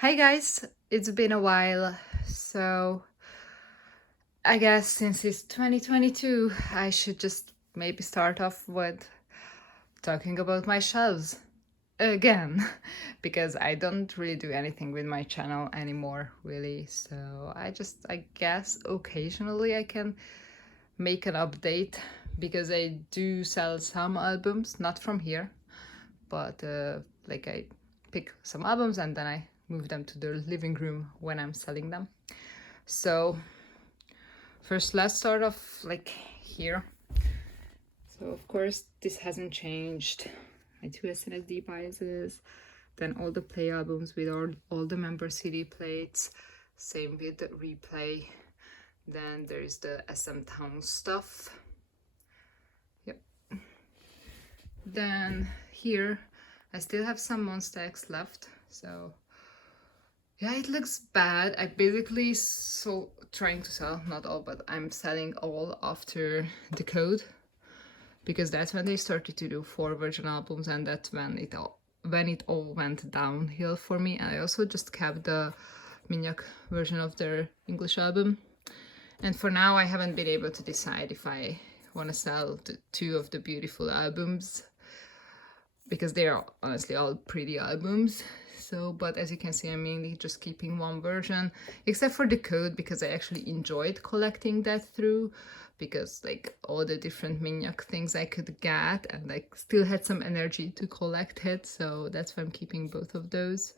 Hi guys, it's been a while. So I guess since it's 2022, I should just maybe start off with talking about my shelves again because I don't really do anything with my channel anymore, really. So I guess occasionally I can make an update because I do sell some albums, not from here, but like I pick some albums and then I move them to the living room when I'm selling them. So first, let's start off like here. So of course this hasn't changed. My two Snsd biases, then all the play albums with all the member CD plates, same with the replay. Then there's the SM Town stuff. Yep. Then here I still have some Monster X left, so yeah, it looks bad. I basically trying to sell, not all, but I'm selling all after the code because that's when they started to do 4 version albums, and that's when it all went downhill for me. And I also just kept the Minyak version of their English album. And for now, I haven't been able to decide if I want to sell the 2 of the beautiful albums because they are honestly all pretty albums. So, but as you can see, I'm mainly just keeping 1 version, except for the code because I actually enjoyed collecting that through, because like all the different Minyak things I could get, and I still had some energy to collect it, so that's why I'm keeping both of those.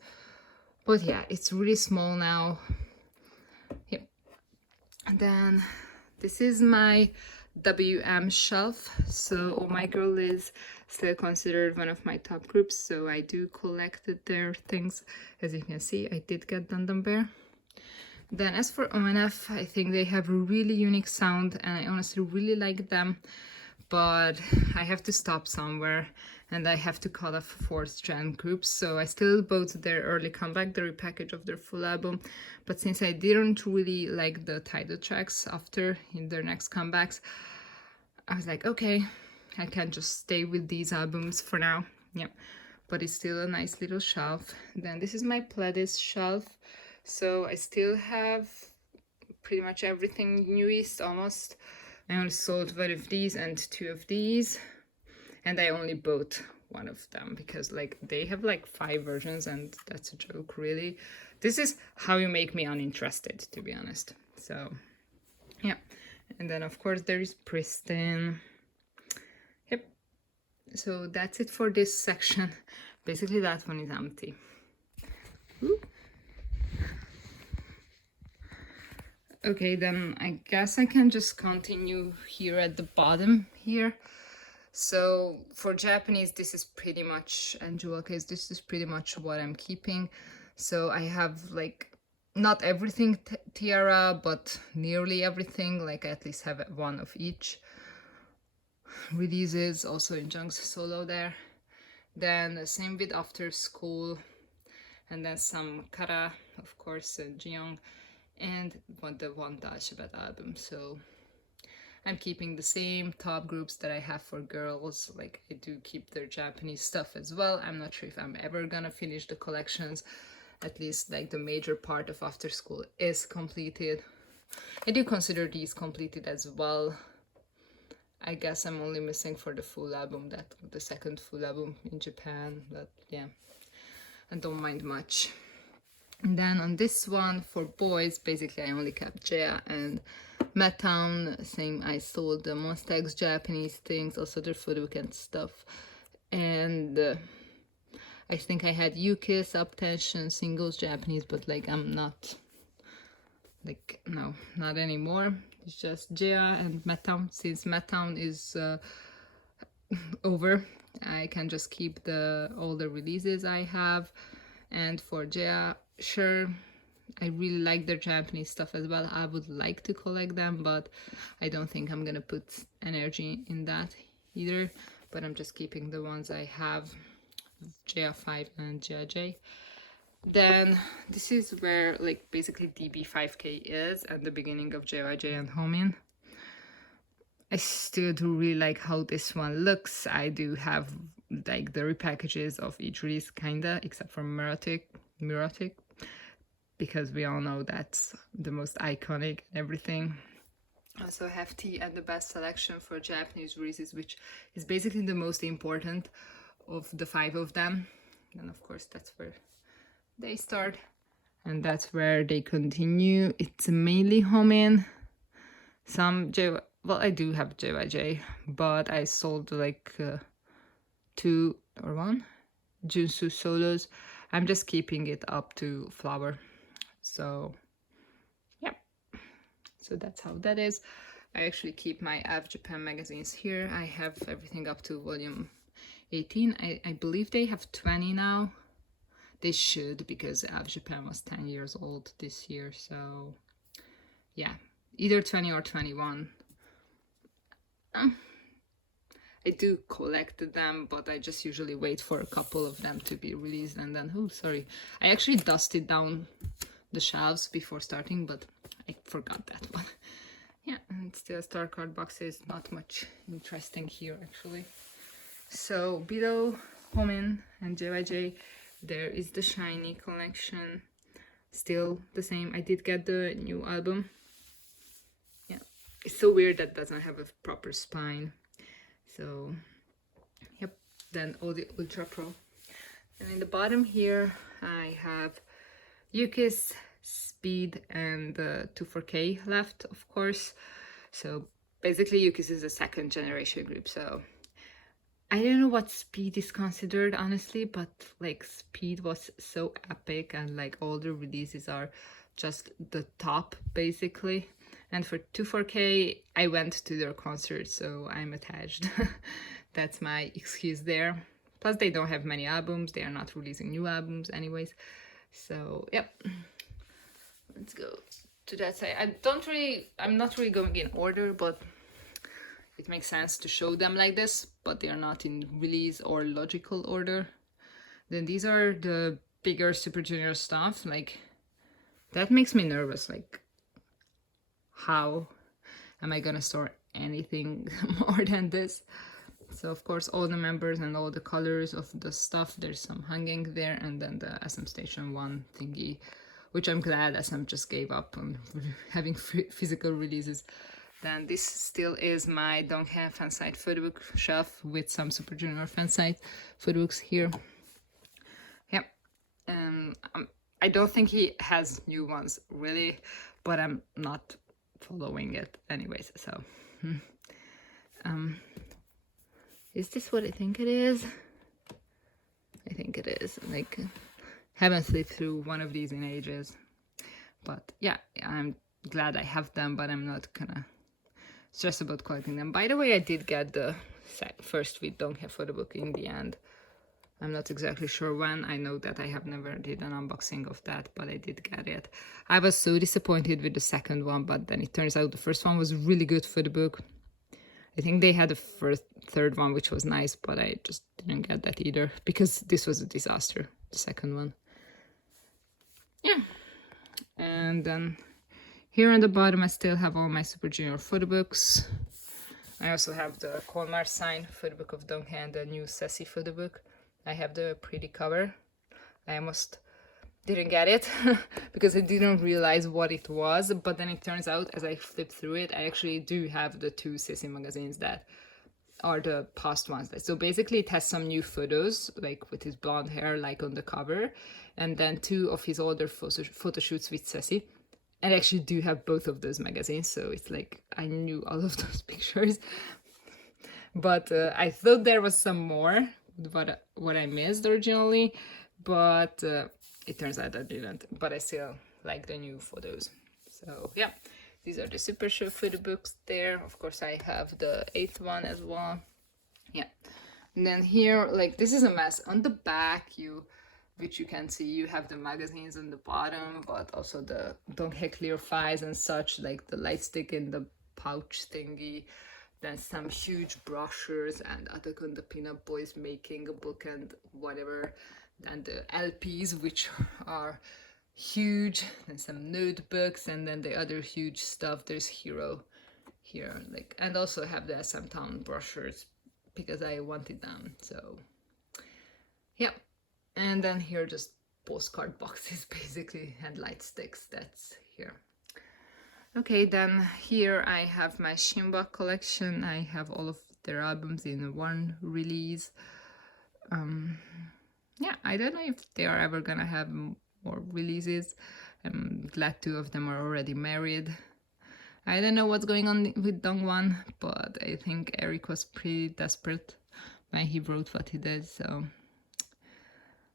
But yeah, it's really small now. Yep. And then this is my WM shelf. So Oh My Girl is still considered one of my top groups, so I do collect their things. As you can see, I did get Dundum Bear. Then as for ONF, I think they have a really unique sound and I honestly really like them, but I have to stop somewhere and I have to cut off 4th gen groups. So I still bought their early comeback, the repackage of their full album, but since I didn't really like the title tracks after in their next comebacks, I was like, okay, I can just stay with these albums for now. Yeah, but it's still a nice little shelf. Then this is my Plateaus shelf. So I still have pretty much everything newest almost. I only sold 1 of these and 2 of these, and I only bought 1 of them because like they have like 5 versions and that's a joke, really. This is how you make me uninterested, to be honest. So yeah, and then of course there is Pristine. Yep, so that's it for this section. Basically that one is empty. Ooh. Okay, then I guess I can just continue here at the bottom here. So for Japanese, this is pretty much, and jewel case, this is pretty much what I'm keeping. So I have like not everything tiara, but nearly everything. Like I at least have 1 of each. Releases also in Jung's solo there. Then the same with After School, and then some Kara, of course, Jeong, and the one Dashabat album. So I'm keeping the same top groups that I have for girls. Like I do keep their Japanese stuff as well. I'm not sure if I'm ever gonna finish the collections. At least like the major part of After School is completed. I do consider these completed as well. I guess I'm only missing for the full album, that the second full album in Japan, but yeah, I don't mind much. And then on this one for boys, basically I only kept Jaya and Madtown. Same, I sold the Monster X Japanese things, also their photobook and stuff. And I think I had UK Subtension singles Japanese, but like I'm not, like, no, not anymore. It's just Jaya and Madtown. Since Madtown is over, I can just keep all the releases I have. And for Jaya, sure, I really like their Japanese stuff as well. I would like to collect them, but I don't think I'm gonna put energy in that either. But I'm just keeping the ones I have, JR5 and JJ. Then this is where like basically DB5K is and the beginning of JYJ and Homin. I still do really like how this one looks. I do have like the repackages of each release kinda, except for Mirotic. because we all know that's the most iconic and everything. I also have Tea and the Best Selection for Japanese releases, which is basically the most important of the 5 of them. And of course, that's where they start. And that's where they continue. It's mainly Homin. Some well, I do have JYJ, but I sold like 2 or 1 Junsu solos. I'm just keeping it up to Flower. So yeah, so that's how that is. I actually keep my AV Japan magazines here. I have everything up to volume 18. I believe they have 20 now. They should, because AV Japan was 10 years old this year. So yeah, either 20 or 21. I do collect them, but I just usually wait for a couple of them to be released, and then, oh, sorry. I actually dusted down the shelves before starting, but I forgot that one. Yeah, and still star card boxes, not much interesting here, actually. So below Homin and JYJ, there is the Shiny Collection. Still the same. I did get the new album. Yeah, it's so weird that doesn't have a proper spine. So yep, then all the Ultra Pro. And in the bottom here I have Yuki's, Speed, and 24K left, of course. So basically Yuki's is a second generation group, so I don't know what Speed is considered, honestly, but like Speed was so epic, and like all the releases are just the top basically. And for 24K, I went to their concert, so I'm attached. That's my excuse there. Plus, they don't have many albums. They are not releasing new albums anyways. So, yep. Let's go to that side. I'm not really going in order, but it makes sense to show them like this, but they are not in release or logical order. Then these are the bigger Super Junior stuff. Like, that makes me nervous. Like, how am I gonna store anything more than this? So of course all the members and all the colors of the stuff, there's some hanging there, and then the SM Station 1 thingy, which I'm glad SM just gave up on having physical releases. Then this still is my Donghae fansite photobook shelf with some Super Junior fansite photobooks here. Yep. I don't think he has new ones really, but I'm not following it anyways, so is this what I think it is? I think it is. Like, haven't flipped through one of these in ages, but yeah, I'm glad I have them, but I'm not gonna stress about collecting them. By the way, I did get the first with Donghae photo book in the end. I'm not exactly sure when. I know that I have never did an unboxing of that, but I did get it. I was so disappointed with the second one, but then it turns out the first one was really good for the book. I think they had a third one, which was nice, but I just didn't get that either, because this was a disaster, the second one. Yeah. And then here on the bottom, I still have all my Super Junior photo books. I also have the Kolmar Sign photo book of Donghae and the new Sassy photo book. I have the pretty cover. I almost didn't get it because I didn't realize what it was, but then it turns out as I flipped through it, I actually do have the 2 Sissy magazines that are the past ones. So basically it has some new photos, like with his blonde hair, like on the cover, and then 2 of his older photo shoots with Sissy. And I actually do have both of those magazines, so it's like I knew all of those pictures. But I thought there was some more, what I missed originally, but it turns out I didn't. But I still like the new photos. So yeah, these are the Super Show photo books there. Of course, I have the 8th one as well. Yeah, and then here, like, this is a mess. On the back, which you can see, you have the magazines on the bottom, but also the Donghae clear files and such, like the light stick in the pouch thingy. Then some huge brochures and Atakon the Peanut Boys making a book and whatever. Then the LPs, which are huge. Then some notebooks, and then the other huge stuff. There's Hero here, like, and also have the SM Town brochures because I wanted them. So yeah, and then here just postcard boxes basically, and light sticks. That's here. Okay, then here I have my Shimba collection. I have all of their albums in one release. Yeah, I don't know if they are ever gonna have more releases. I'm glad 2 of them are already married. I don't know what's going on with Dongwon, but I think Eric was pretty desperate when he wrote what he did, so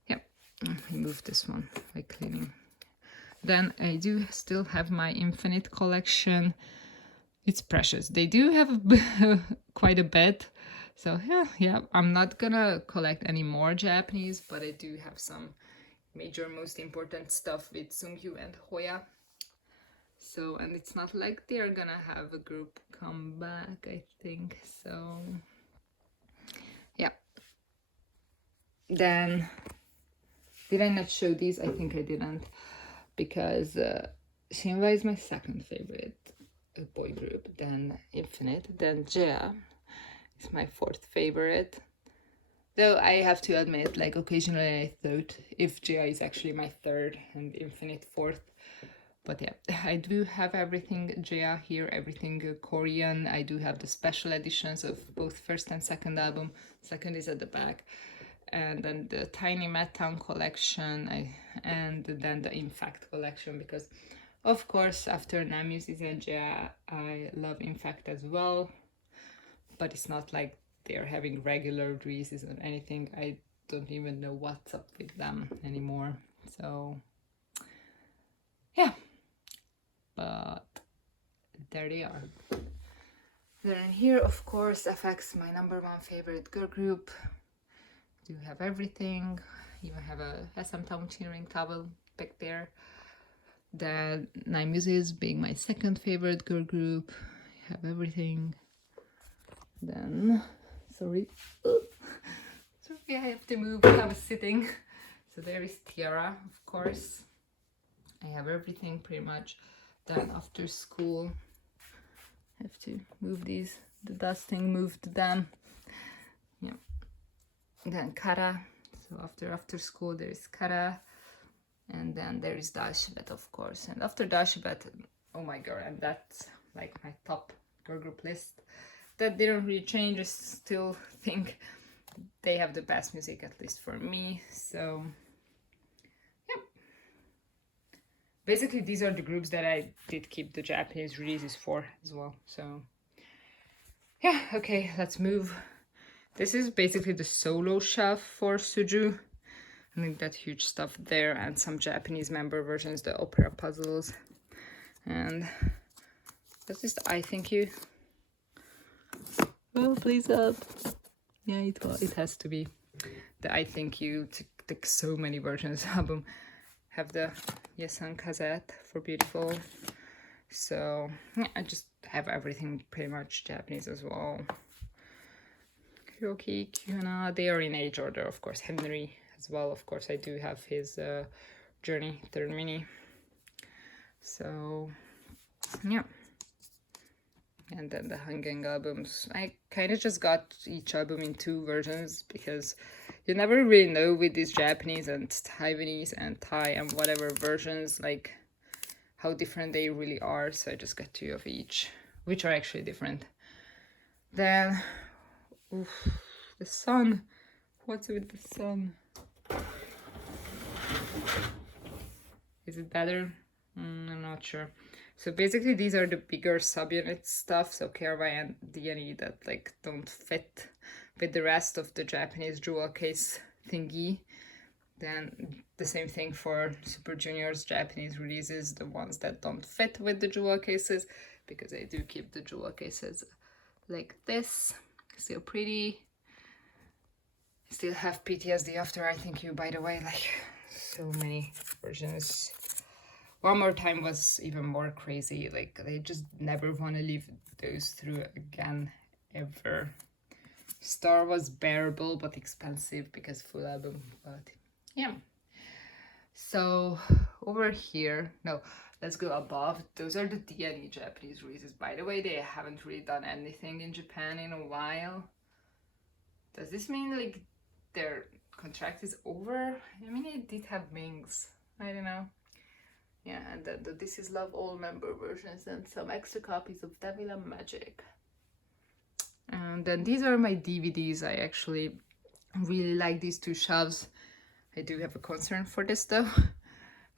yeah, I moved this one by cleaning. Then I do still have my Infinite collection. It's precious. They do have quite a bit. So yeah, I'm not gonna collect any more Japanese, but I do have some major, most important stuff with Sungyu and Hoya. So, and it's not like they're gonna have a group come back, I think. So, yeah. Then, did I not show these? I think I didn't, because Shinwa is my second favorite boy group, then Infinite, then Jia is my 4th favorite. Though I have to admit, like occasionally I thought if Jia is actually my 3rd and Infinite 4th. But yeah, I do have everything Jia here, everything Korean. I do have the special editions of both 1st and 2nd album. 2nd is at the back. And then the Tiny Madtown collection, and then the Infact collection, because of course after Namuses and Jia, I love Infact as well. But it's not like they're having regular releases or anything. I don't even know what's up with them anymore. So yeah, but there they are. Then here, of course, FX, my #1 favorite girl group. Do have everything. Even have a SM Town cheering towel back there. Then Namuses being my 2nd favorite girl group. Have everything. Then, sorry, I have to move. I was sitting. So there is Tiara, of course. I have everything pretty much. Then after school, I have to move these. The dusting moved them. Yeah. Then Kara. So after school there is Kara, and then there is Dashibet, of course. And after Dashibet, oh my god, and that's like my top girl group list. That didn't really change. I still think they have the best music, at least for me. So yeah, basically these are the groups that I did keep the Japanese releases for as well. So yeah, okay, let's move. This is basically the solo shelf for Suju. I think that huge stuff there, and some Japanese member versions, the opera puzzles. And that's just I Think You. Oh, please up. Yeah, it has to be the I Think You. Took so many versions album. Have the Yesan cassette for Beautiful. So yeah, I just have everything pretty much Japanese as well. Kyoki, Kyuna, they are in age order, of course. Henry as well, of course. I do have his Journey 3rd mini. So yeah. And then the Hangeng albums. I kind of just got each album in 2 versions, because you never really know with these Japanese and Taiwanese and Thai and whatever versions, like how different they really are. So I just got 2 of each, which are actually different. Then, oof, the sun. What's with the sun? Is it better? I'm not sure. So basically these are the bigger subunit stuff, so KRY and DNE, that like don't fit with the rest of the Japanese jewel case thingy. Then the same thing for Super Junior's Japanese releases, the ones that don't fit with the jewel cases, because I do keep the jewel cases like this. Still pretty. Still have PTSD after I Think You, by the way, like so many versions. One More Time was even more crazy. Like, I just never want to leave those through again, ever. Star was bearable but expensive because full album, but yeah. So over here, no, let's go above. Those are the DNE Japanese releases. By the way, they haven't really done anything in Japan in a while. Does this mean like they're contract is over. I mean, it did have wings. I don't know. Yeah, and then the This Is Love all member versions and some extra copies of Devil Magic. And then these are my DVDs. I actually really like these two shelves. I do have a concern for this though.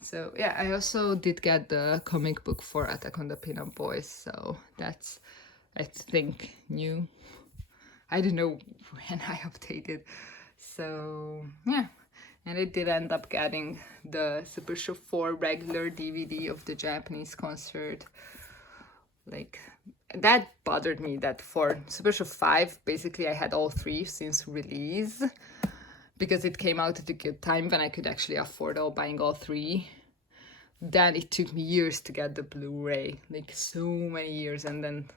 So yeah, I also did get the comic book for Attack on the Pinup Boys, so that's, I think, new. I don't know when I updated. So yeah, and I did end up getting the Super Show 4 regular DVD of the Japanese concert. Like, that bothered me that for Super Show 5, basically I had all three since release, because it came out at a good time when I could actually afford buying all three. Then it took me years to get the Blu-ray, like so many years, and then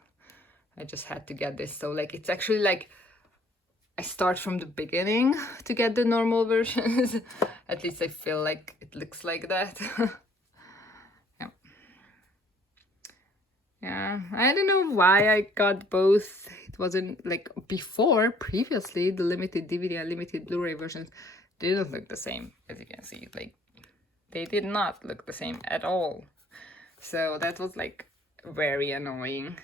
I just had to get this. So like, it's actually like I start from the beginning to get the normal versions. At least I feel like it looks like that. Yeah. Yeah, I don't know why I got both. It wasn't like previously, the limited DVD and limited Blu-ray versions didn't look the same, as you can see. Like, they did not look the same at all. So that was like very annoying.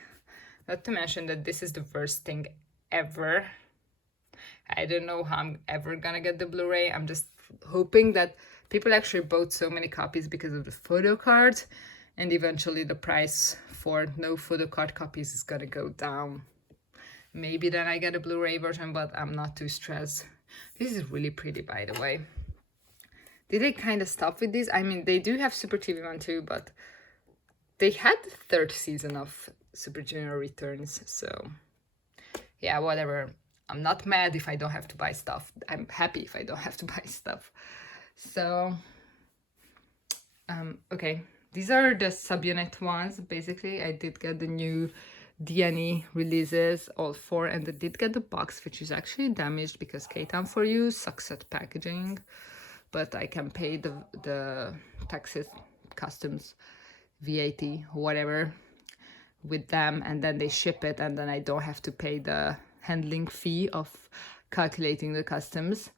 Not to mention that this is the worst thing ever. I don't know how I'm ever gonna get the Blu-ray. I'm just hoping that people actually bought so many copies because of the photo card, and eventually the price for no photo card copies is gonna go down. Maybe then I get a Blu-ray version, but I'm not too stressed. This is really pretty, by the way. Did they kind of stop with this? I mean, they do have Super TV 1 too, but they had the third season of Super Junior Returns, so yeah, whatever. I'm not mad if I don't have to buy stuff. I'm happy if I don't have to buy stuff. So, okay. These are the subunit ones. Basically, I did get the new D&E releases, all four, and I did get the box, which is actually damaged because K-Town4U sucks at packaging. But I can pay the taxes, customs, VAT, whatever, with them, and then they ship it, and then I don't have to pay the handling fee of calculating the customs.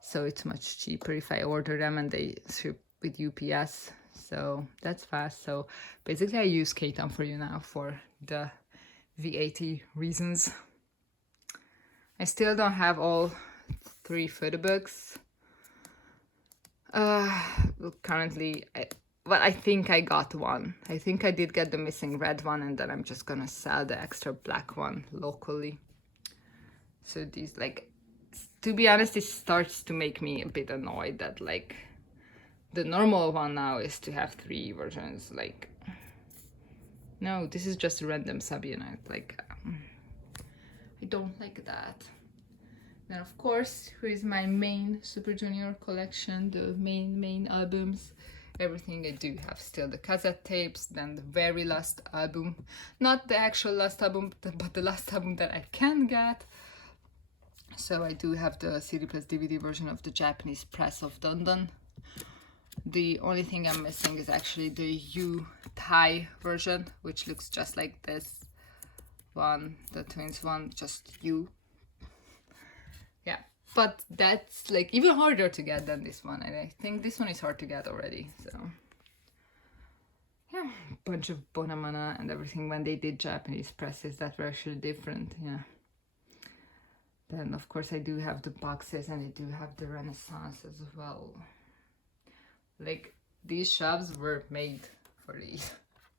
So it's much cheaper if I order them and they ship with UPS. So that's fast. So basically I use K-Town4U now for the VAT reasons. I still don't have all three photo books. Currently, I think I got one. I think I did get the missing red one, and then I'm just gonna sell the extra black one locally. So these, like, to be honest, it starts to make me a bit annoyed that, like, the normal one now is to have three versions. Like, no, this is just a random subunit. Like, I don't like that. Then of course, here is my main Super Junior collection, the main albums. Everything I do have still the cassette tapes, then the very last album. Not the actual last album, but the last album that I can get. So I do have the CD plus DVD version of the Japanese press of Dundun. The only thing I'm missing is actually the U-Thai version, which looks just like this one, the twins one, just U. Yeah, but that's like even harder to get than this one, and I think this one is hard to get already. So yeah, bunch of Bonamana and everything when they did Japanese presses that were actually different. Yeah. Then of course I do have the boxes, and I do have the Renaissance as well. Like, these shelves were made for these.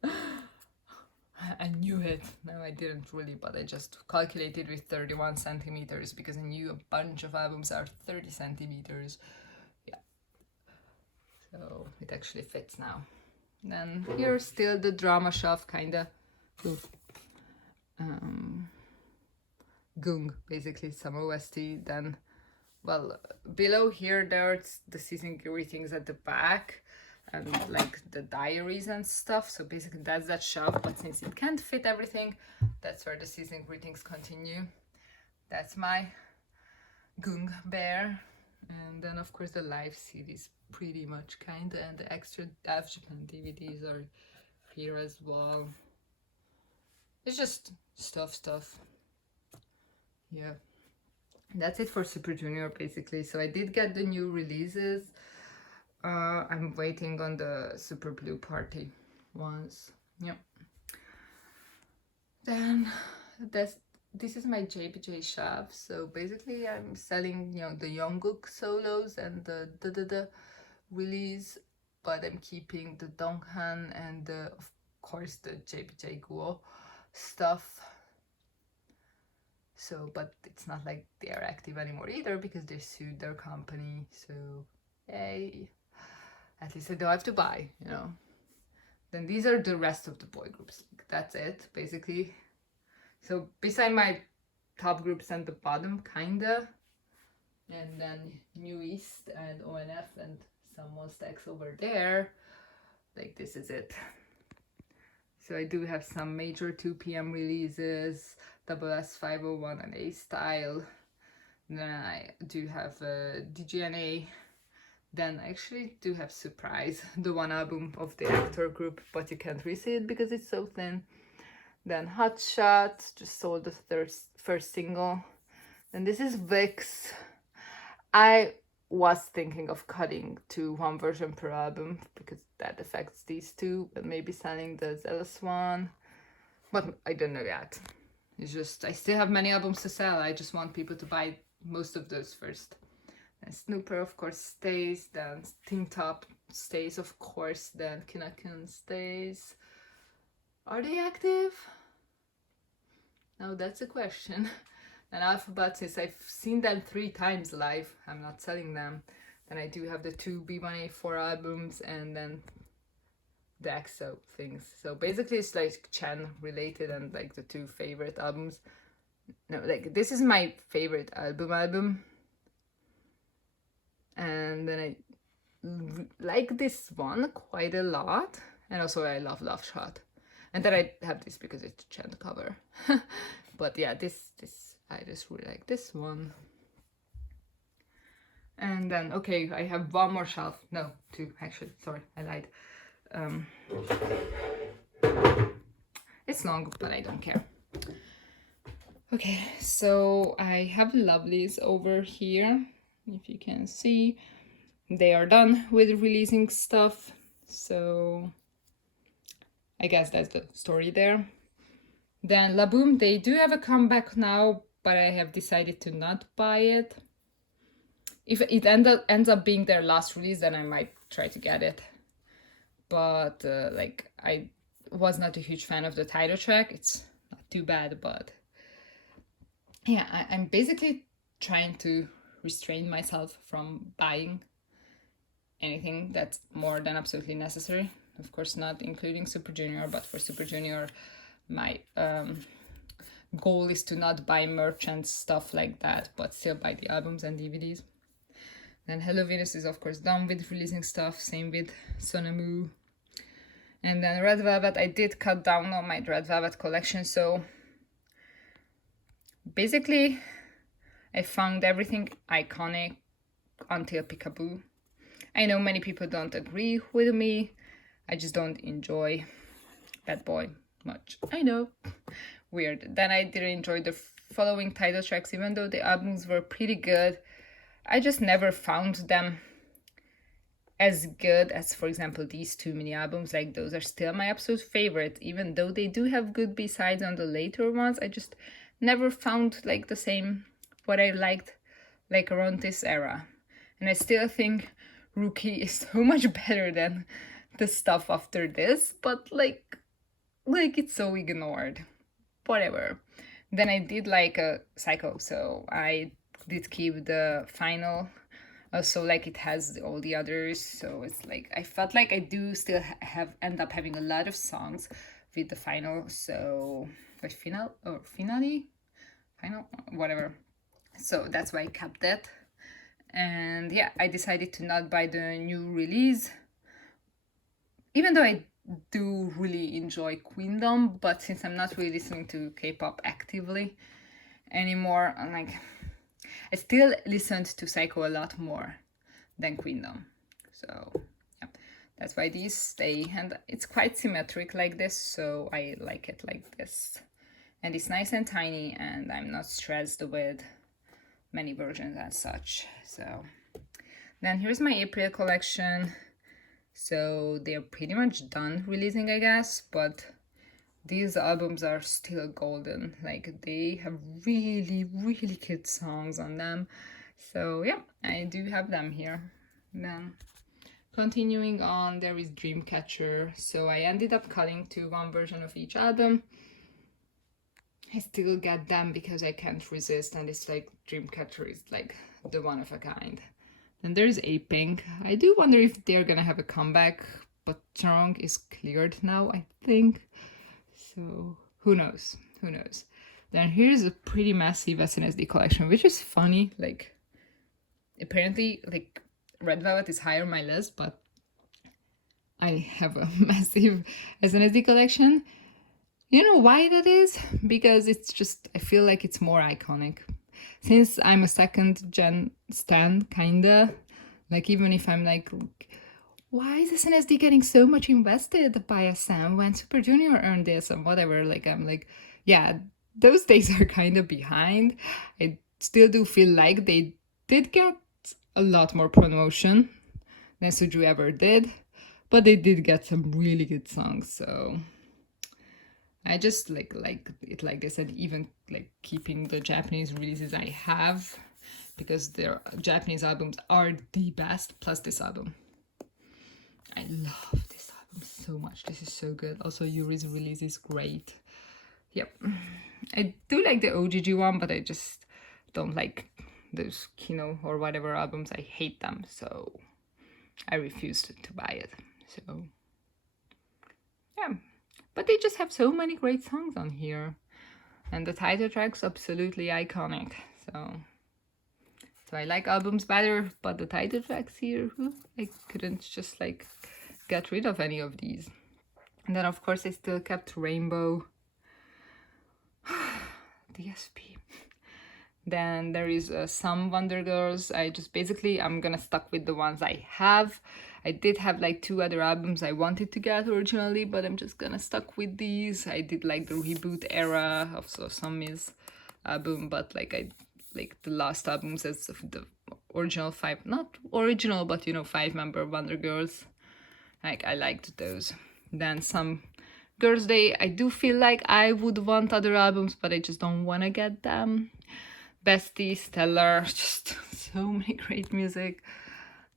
I knew it. No, I didn't really, but I just calculated with 31 centimeters because I knew a bunch of albums are 30 centimeters. Yeah. So it actually fits now. Then here's still the drama shelf, kinda. Gung, basically, some OST. Then, well, below here there's the season greetings at the back, and like the diaries and stuff. So basically that's that shelf, but since it can't fit everything, that's where the season greetings continue. That's my Gung bear. And then of course the live CDs pretty much kinda, and the extra Def Japan DVDs are here as well. It's just stuff. Yeah. That's it for Super Junior basically. So I did get the new releases. I'm waiting on the Super Blue Party ones. Yep. Then this is my JBJ shop. So basically I'm selling, you know, the Jungkook solos and the release, but I'm keeping the Donghan and the, of course, the JBJ Guo stuff. So, but it's not like they are active anymore either because they sued their company. So, yay. At least I don't have to buy, you know. Then these are the rest of the boy groups. That's it, basically. So, beside my top groups and the bottom, kinda. And then New East and ONF and some more stacks over there. Like, this is it. So I do have some major 2 p.m. releases, SS501 and A Style. Then I do have DGNA. Then I actually do have Surprise, the one album of the actor group, but you can't really see it because it's so thin. Then Hot Shot, just sold the first single. Then this is Vix. I was thinking of cutting to 1 version per album because that affects these two, and maybe selling the Zealous one, but I don't know yet. It's just I still have many albums to sell. I just want people to buy most of those first. And Snooper of course stays, then Teen Top stays of course, then Kinakun stays. Are they active? Now that's a question. And Alphabet, since I've seen them 3 times live, I'm not selling them. Then I do have the 2 B1A4 albums and then the EXO things. So basically it's like Chen related and like the 2 favorite albums. No, like this is my favorite album. And then I like this one quite a lot. And also I love Love Shot. And then I have this because it's a Chen cover. But yeah, this I just really like this one. And then, okay, I have 1 more shelf. No, 2 actually. Sorry, I lied. It's long, but I don't care. Okay, so I have Lovelies over here. If you can see, they are done with releasing stuff. So I guess that's the story there. Then Laboom, they do have a comeback now, but I have decided to not buy it. If it ends up being their last release, then I might try to get it. But like I was not a huge fan of the title track. It's not too bad, but yeah, I'm basically trying to restrain myself from buying anything that's more than absolutely necessary. Of course, not including Super Junior, but for Super Junior, my goal is to not buy merch and stuff like that, but still buy the albums and DVDs. Then Hello Venus is of course done with releasing stuff, same with Sonamu. And then Red Velvet, I did cut down on my Red Velvet collection, so basically I found everything iconic until Peekaboo. I know many people don't agree with me, I just don't enjoy Bad Boy much. I know, weird. Then I didn't enjoy the following title tracks, even though the albums were pretty good. I just never found them as good as, for example, these 2 mini albums. Like, those are still my absolute favorite, even though they do have good B-sides on the later ones. I just never found like the same what I liked like around this era. And I still think Rookie is so much better than the stuff after this, but like it's so ignored. Whatever. Then I did like a Psycho, so I did keep the final. Also, like, it has all the others, so it's like I felt like I do still end up having a lot of songs with the final. So finale, whatever. So that's why I kept that. And yeah, I decided to not buy the new release, even though I do really enjoy Queendom, but since I'm not really listening to K-pop actively anymore, I'm like, I still listened to Psycho a lot more than Queendom. So yeah, that's why these stay, and it's quite symmetric like this, so I like it like this. And it's nice and tiny, and I'm not stressed with many versions as such. So then here's my April collection. So they're pretty much done releasing, I guess, but these albums are still golden. Like, they have really, really good songs on them. So yeah, I do have them here. Then continuing on, there is Dreamcatcher. So I ended up cutting to one version of each album. I still get them because I can't resist, and it's like Dreamcatcher is like the one of a kind. Then there's A-Pink. I do wonder if they're gonna have a comeback, but Strong is cleared now, I think. So who knows? Who knows? Then here's a pretty massive Snsd collection, which is funny. Like, apparently, like, Red Velvet is higher on my list, but I have a massive Snsd collection. You know why that is? Because it's just, I feel like it's more iconic. Since I'm a second gen stan, kinda, like, even if I'm like, why is SNSD getting so much invested by SM when Super Junior earned this and whatever, like, I'm like, yeah, those days are kind of behind. I still do feel like they did get a lot more promotion than Suju ever did, but they did get some really good songs, so I just like it like this, and even like keeping the Japanese releases I have, because their Japanese albums are the best, plus this album. I love this album so much. This is so good. Also, Yuri's release is great. Yep. I do like the OGG one, but I just don't like those Kino or whatever albums. I hate them, so I refused to buy it. So yeah. But they just have so many great songs on here. And the title track's absolutely iconic. So I like albums better, but the title tracks here, I couldn't just like get rid of any of these. And then of course I still kept Rainbow. DSP. Then there is some Wonder Girls. I'm gonna stuck with the ones I have. I did have like 2 other albums I wanted to get originally, but I'm just gonna stuck with these. I did like the reboot era of Sunmi's album, but like the last albums as of the original 5, not original, but 5-member Wonder Girls. Like, I liked those. Then some Girls' Day, I do feel like I would want other albums, but I just don't want to get them. Bestie, Stellar, just so many great music.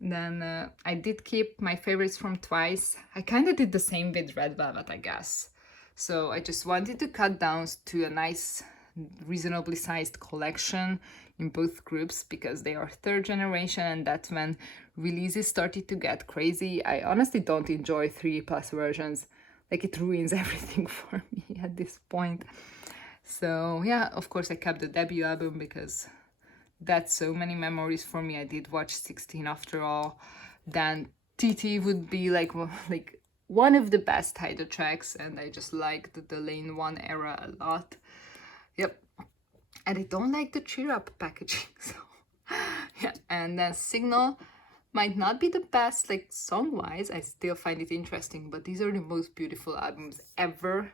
Then I did keep my favorites from Twice. I kind of did the same with Red Velvet, I guess. So I just wanted to cut down to a nice, reasonably sized collection in both groups, because they are 3rd generation, and that's when releases started to get crazy. I honestly don't enjoy 3+ versions. Like, it ruins everything for me at this point. So yeah, of course I kept the debut album because that's so many memories for me. I did watch 16 after all. Then TT would be like one of the best title tracks, and I just liked the Lane 1 era a lot. Yep. And I don't like the cheer up packaging, so yeah. And then Signal might not be the best, like, song-wise. I still find it interesting, but these are the most beautiful albums ever.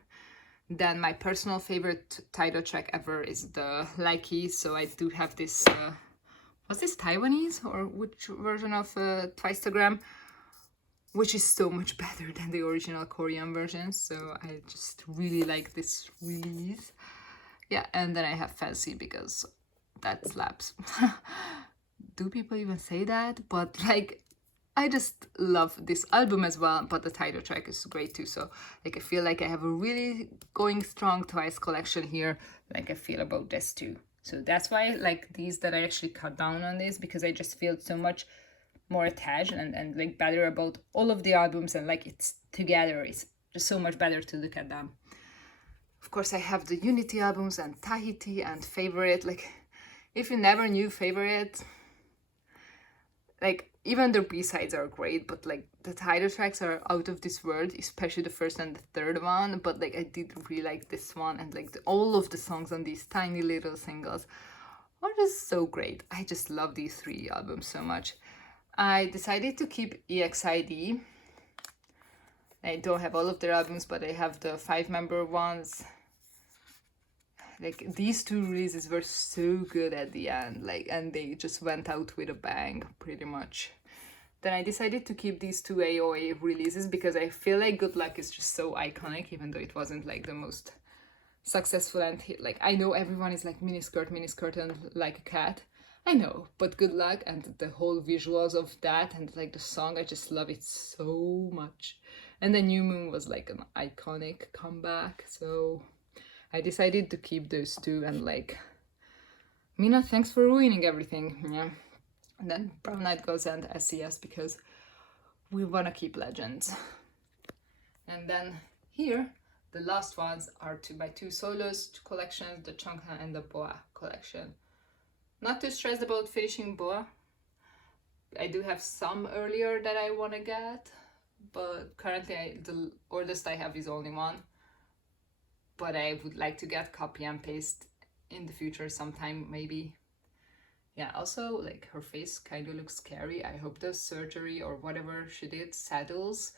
Then my personal favorite title track ever is the Likey. So I do have this, was this Taiwanese or which version of Twistagram, which is so much better than the original Korean version. So I just really like this release. Yeah, and then I have Fancy because that slaps. Do people even say that? But like, I just love this album as well, but the title track is great too. So like, I feel like I have a really going strong Twice collection here, like I feel about this too. So that's why like these that I actually cut down on this, because I just feel so much more attached and like better about all of the albums, and like it's together, it's just so much better to look at them. Of course I have the Unity albums and Tahiti and Favorite. Like, if you never knew Favorite, like, even their B-sides are great, but like the title tracks are out of this world, especially the first and the third one. But like, I did really like this one, and like all of the songs on these tiny little singles are just so great. I just love these 3 albums so much. I decided to keep EXID. I don't have all of their albums, but I have the 5-member ones. like these two releases were so good at the end, like, and they just went out with a bang pretty much. Then I decided to keep these two AOA releases because I feel like Good Luck is just so iconic, even though it wasn't like the most successful and hit. Like, I know everyone is like miniskirt and like a cat. I know, but Good Luck and the whole visuals of that and like the song, I just love it so much. And the New Moon was like an iconic comeback, so I decided to keep those two. And like, Mina, thanks for ruining everything. Yeah. And then Brown Eyed Girls and SCS because we wanna keep legends. And then here, the last ones are my two solos, two collections, the Changha and the Boa collection. Not too stressed about finishing Boa. I do have some earlier that I wanna get, but currently the oldest I have is only one. But I would like to get copy and paste in the future sometime, maybe. Yeah, also, like, her face kind of looks scary. I hope the surgery or whatever she did settles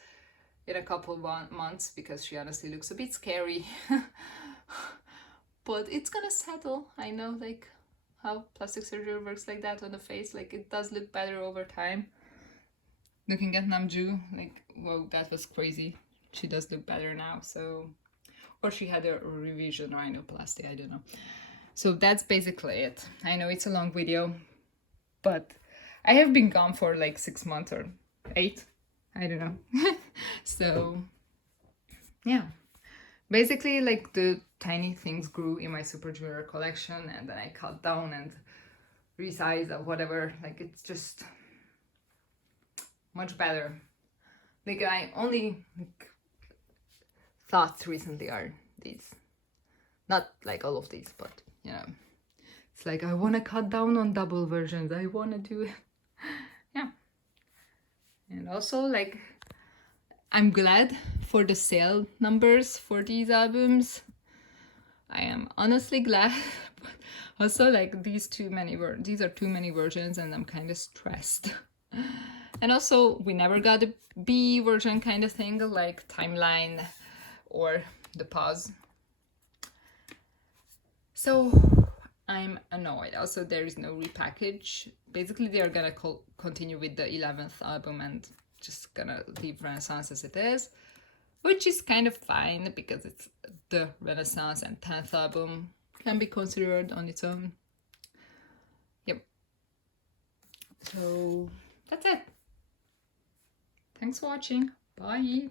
in a couple of months, because she honestly looks a bit scary. But it's gonna settle. I know, like, how plastic surgery works like that on the face. Like, it does look better over time. Looking at Namju, like, whoa, that was crazy. She does look better now, so... Or she had a revision rhinoplasty, I don't know. So that's basically it. I know it's a long video, but I have been gone for like 6 months or 8, I don't know. So yeah, basically like the tiny things grew in my Super Junior collection, and then I cut down and resized or whatever. Like, it's just much better. Like, I only like, thoughts recently are these, not like all of these, but you know, it's like I want to cut down on double versions. I want to do it. Yeah. And also, like, I'm glad for the sale numbers for these albums. I am honestly glad. But also, like, these are too many versions, and I'm kind of stressed. And also, we never got a B version kind of thing, like Timeline or the Pause. So I'm annoyed. Also, there is no repackage. Basically, they are gonna continue with the 11th album and just gonna leave Renaissance as it is, which is kind of fine because it's the Renaissance, and 10th album can be considered on its own. Yep. So that's it. Thanks for watching. Bye.